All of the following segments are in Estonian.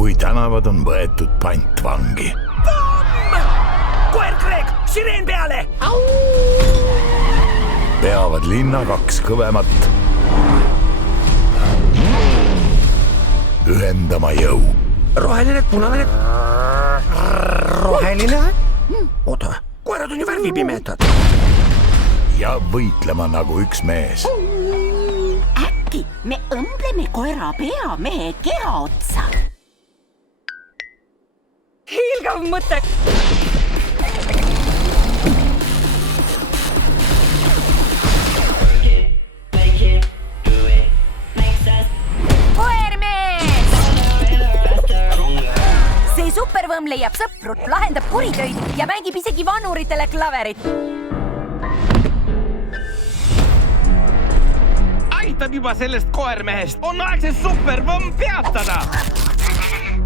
kui tänavad on võetud pantvangi. Koer Kreek, sireen peale! Peavad linna kaks kõvemat ühendama jõu. Roheline, punane. Roheline? Oota, koerad on ju värvipimedad. Ja võitlema nagu üks mees. Äkki me õmbleme koera pea mehe keha otsa? Hiilgav mõte! Koermees! See supervõmm leiab sõpru, lahendab kuritöid ja mängib isegi vanuritele klaverit. Aitab juba sellest koermehest. On aeg see supervõmm peatada.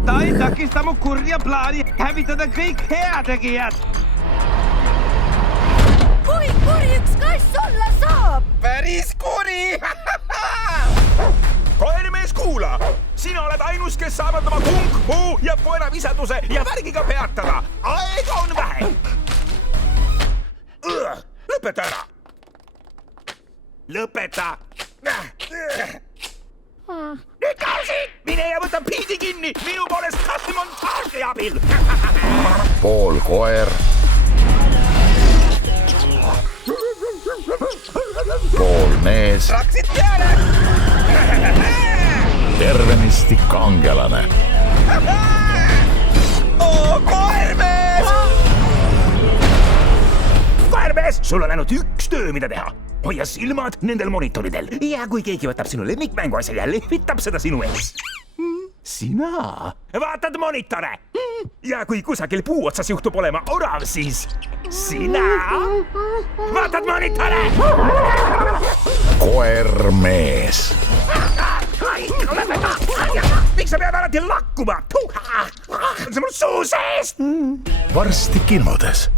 Ta ei takista mu kurja plaani hävitada kõik heategijad. Kui kuri üks kass olla saab? Päris kuri! Koermees, kuula! Sina oled ainus, kes saavad oma kung-fu ja koeravisaduse ja värgiga peatada. Aega on vähe. Lõpeta ära. Lõpeta. Nüüd kausi! Mine ja võta piidi kinni minu poolest kasvimontaaži abil. Pool koer, pool mees, Raksid peale! tervenisti kangelane. Koermees! Koermees, sul on ainult üks töö, mida teha. Hoia silmad nendel monitoridel. Ja kui keegi võtab sinu lemmikmänguasja ja lehvitab seda sinu ees. Sina vaatad monitore. Ja kui kusagil puu otsas juhtub olema orav, siis sina vaatad monitore. Koermees. Miks sa pead alati lakkuma? See on mul suu seest. Varsti kinodes.